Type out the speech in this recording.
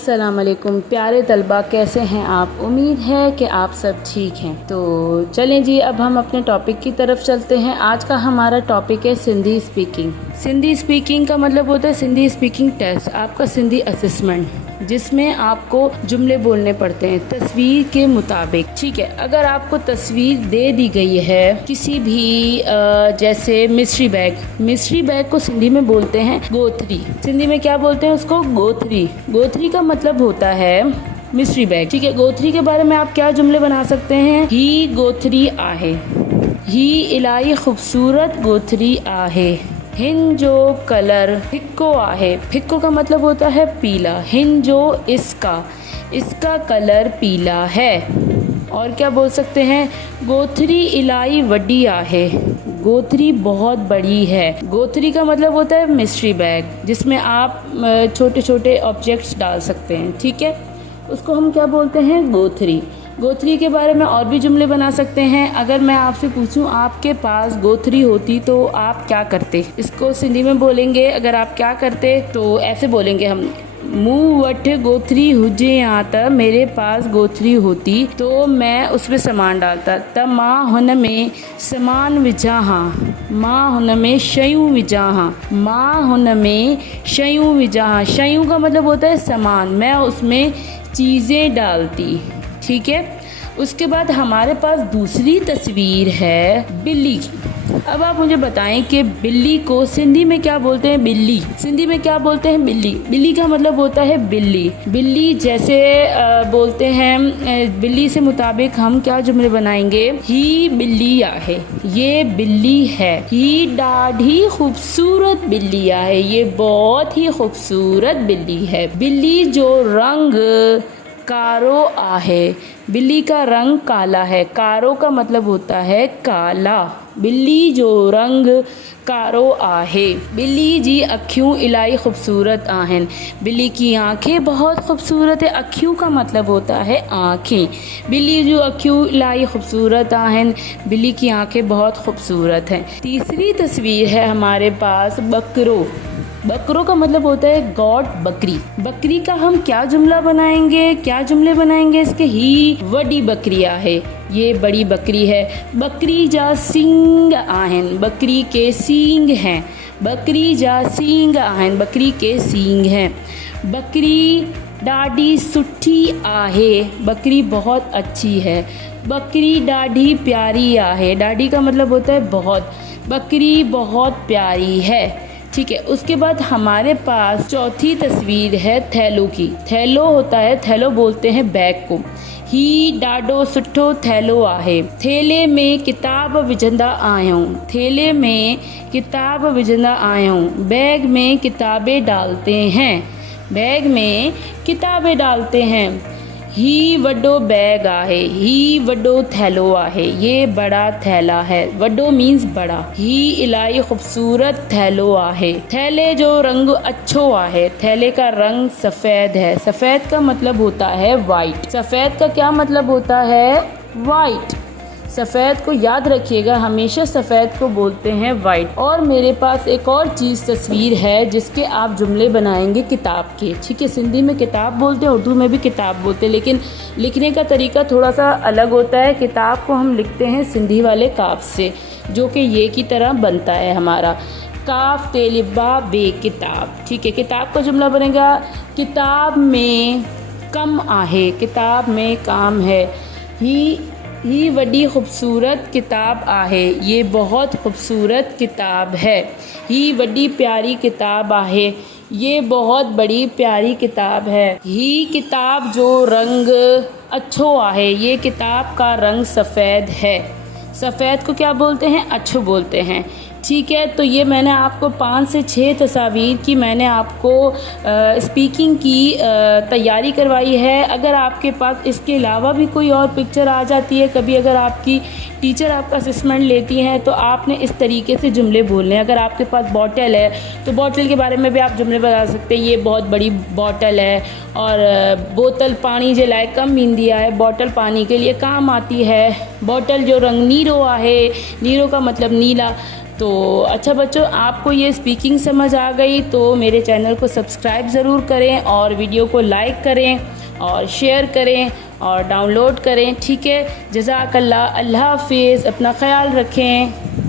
अस्सलाम वालेकुम प्यारे तलबा, कैसे हैं आप। उम्मीद है कि आप सब ठीक हैं। तो चलें जी, अब हम अपने टॉपिक की तरफ चलते हैं। आज का हमारा टॉपिक है सिंधी स्पीकिंग। सिंधी स्पीकिंग का मतलब होता है सिंधी स्पीकिंग टेस्ट, आपका सिंधी असेसमेंट, जिसमें आपको जुमले बोलने पड़ते हैं तस्वीर के मुताबिक। ठीक है, अगर आपको तस्वीर दे दी गई है किसी भी जैसे मिस्ट्री बैग को सिंधी में बोलते हैं गोथरी। सिंधी में क्या बोलते हैं उसको? गोथरी। गोथरी का मतलब होता है मिस्ट्री बैग। ठीक है, गोथरी के बारे में आप क्या जुमले बना सकते हैं? ही गोथरी आहे, ही इलाही खूबसूरत गोथरी आहे, हिन जो कलर फिक्को आहे। फिक्को का मतलब होता है पीला। हिन जो इसका कलर पीला है। और क्या बोल सकते हैं? गोथरी इलाई वड्डी आहे, गोथरी बहुत बड़ी है। गोथरी का मतलब होता है मिस्ट्री बैग, जिसमें आप छोटे छोटे ऑब्जेक्ट्स डाल सकते हैं। ठीक है, उसको हम क्या बोलते हैं? गोथरी। गोथरी के बारे में और भी जुमले बना सकते हैं। अगर मैं आपसे पूछूं आपके पास गोथरी होती तो आप क्या करते? इसको सिंधी में बोलेंगे अगर आप क्या करते तो ऐसे बोलेंगे हम, मूं वट गोथरी हुजे या त मेरे पास गोथरी होती तो मैं उसमें सामान डालता, त मां हुन में सामान विझा हाँ, मां हुन में शयूं विझा हाँ, मां हुन में शयूं विझा हाँ। शयूं का मतलब होता है सामान, मैं उसमें चीज़ें डालती। ठीक है, उसके बाद हमारे पास दूसरी तस्वीर है बिल्ली की। अब आप मुझे बताएं कि बिल्ली को सिंधी में क्या बोलते हैं? बिल्ली। सिंधी में क्या बोलते हैं? बिल्ली। बिल्ली का मतलब होता है बिल्ली। बिल्ली जैसे बोलते हैं, बिल्ली से मुताबिक हम क्या जुमले बनाएंगे? ही बिल्ली आहे, ये बिल्ली है। ही डाढ़ी खूबसूरत बिल्ली आहे, ये बहुत ही खूबसूरत बिल्ली है। बिल्ली जो रंग कारो आहे, बिल्ली का रंग काला है। कारो का मतलब होता है काला। बिल्ली जो रंग कारो आहे। बिल्ली जी अखियूं इलाही खूबसूरत आहिन, बिल्ली की आंखें बहुत खूबसूरत है। अखियूं का मतलब होता है आंखें। बिल्ली जो अखियूं इलाही खूबसूरत आहिन, बिल्ली की आंखें बहुत खूबसूरत हैं। तीसरी तस्वीर है हमारे पास बकरो। बकरो का मतलब होता है गॉड, बकरी। बकरी का हम क्या जुमला बनाएंगे? क्या जुमले बनाएंगे इसके? ही वडी बकरी आहे, ये बड़ी बकरी है। बकरी जा सींग आहिन, बकरी के सींग हैं। बकरी जा सींग आहिन, बकरी के सींग हैं। बकरी डाढ़ी सुठी आहे, बकरी बहुत अच्छी है। बकरी डाढ़ी प्यारी आहे, डाढ़ी का मतलब होता है बहुत, बकरी बहुत प्यारी है। ठीक है, उसके बाद हमारे पास चौथी तस्वीर है थैलो की। थैलो होता है, थैलो बोलते हैं बैग को। ही डाडो सुठो थैलो आहे, थैले में किताब विझंदा आहियूं, थैले में किताब विझंदा आहियूं। बैग में किताबें डालते हैं, बैग में किताबें डालते हैं। ही वड्डो बैग आहे, ही वड्डो थैलो आहे, ये बड़ा थैला है। वड्डो मीन्स बड़ा। ही इलाही खूबसूरत थैलो आहे, थैले जो रंग अच्छो आहे, थैले का रंग सफ़ेद है। सफ़ेद का मतलब होता है वाइट। सफ़ेद का क्या मतलब होता है? वाइट। सफ़ेद को याद रखिएगा, हमेशा सफ़ेद को बोलते हैं वाइट। और मेरे पास एक और चीज़ तस्वीर है जिसके आप जुमले बनाएंगे किताब के। ठीक है, सिंधी में किताब बोलते हैं, उर्दू में भी किताब बोलते हैं, लेकिन लिखने का तरीका थोड़ा सा अलग होता है। किताब को हम लिखते हैं सिंधी वाले काफ से, जो कि ये की तरह बनता है हमारा, काफ तेलिबा बे किताब। ठीक है, किताब का जुमला बनेगा किताब में कम आहे, किताब में काम है। ही वडी खूबसूरत किताब आहे, ये बहुत खूबसूरत किताब है। ही वडी प्यारी किताब आहे, ये बहुत बड़ी प्यारी किताब है। ही किताब जो रंग अच्छो आहे, ये किताब का रंग सफ़ेद है। सफ़ेद को क्या बोलते हैं? अच्छो बोलते हैं। ठीक है, तो ये मैंने आपको 5 से 6 तस्वीर की मैंने आपको स्पीकिंग की तैयारी करवाई है। अगर आपके पास इसके अलावा भी कोई और पिक्चर आ जाती है कभी, अगर आपकी टीचर आपका असेसमेंट लेती हैं, तो आपने इस तरीके से जुमले बोलने हैं। अगर आपके पास बॉटल है तो बॉटल के बारे में भी आप जुमले बता सकते हैं, ये बहुत बड़ी बॉटल है। और बोतल पानी जे लाइ कम ईंदी आहे, बॉटल पानी के लिए काम आती है। बॉटल जो रंग नीरो आहे, नीरो का मतलब नीला। तो अच्छा बच्चों, आपको ये स्पीकिंग समझ आ गई तो मेरे चैनल को सब्सक्राइब ज़रूर करें और वीडियो को लाइक करें और शेयर करें और डाउनलोड करें। ठीक है, जज़ाकल्लाह, अल्लाह हाफ़िज़, अपना ख्याल रखें।